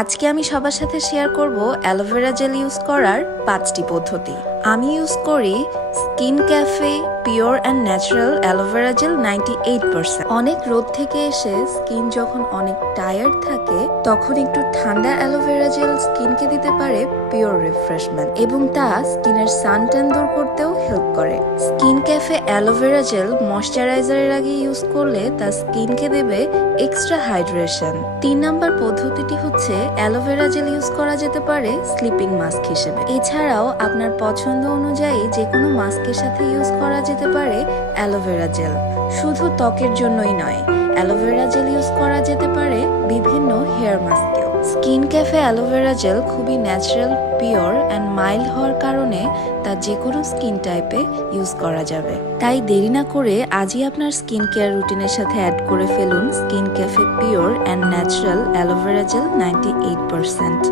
আজকে আমি সবার সাথে শেয়ার করব অ্যালোভেরা জেল ইউজ করার 5টি পদ্ধতি। আমি ইউজ করি skin cafe pure and natural aloe vera gel 98%। অনেক রোদ থেকে এসে স্কিন যখন অনেক টায়ার্ড থাকে তখন একটু ঠান্ডা অ্যালোভেরা জেল স্কিনকে দিতে পারে পিওর রিফ্রেশমেন্ট এবং তা স্কিনের সানট্যান দূর করতেও হেল্প করে। স্কিন ক্যাফে অ্যালোভেরা জেল ময়শ্চারাইজারের আগে ইউজ করলে তা স্কিনকে দেবে এক্সট্রা হাইড্রেশন। 3 নাম্বার পদ্ধতিটি হচ্ছে অ্যালোভেরা জেল ইউজ করা যেতে পারে স্লিপিং মাস্ক হিসেবে। এছাড়াও আপনার পছন্দ অনুযায়ী যে কোনো মাস্কের সাথে ইউজ করা যেতে পারে অ্যালোভেরা জেল। শুধু ত্বকের জন্যই নয়, অ্যালোভেরা জেল ইউজ করা যেতে পারে বিভিন্ন হেয়ার মাস্কেও। স্কিন ক্যাফে অ্যালোভেরা জেল খুবই ন্যাচারাল, পিওর অ্যান্ড মাইল্ড হওয়ার কারণে তা যে কোনো স্কিন টাইপে ইউজ করা যাবে। তাই দেরি না করে আজই আপনার স্কিন কেয়ার রুটিনের সাথে অ্যাড করে ফেলুন skin cafe pure and natural aloe vera gel 98%।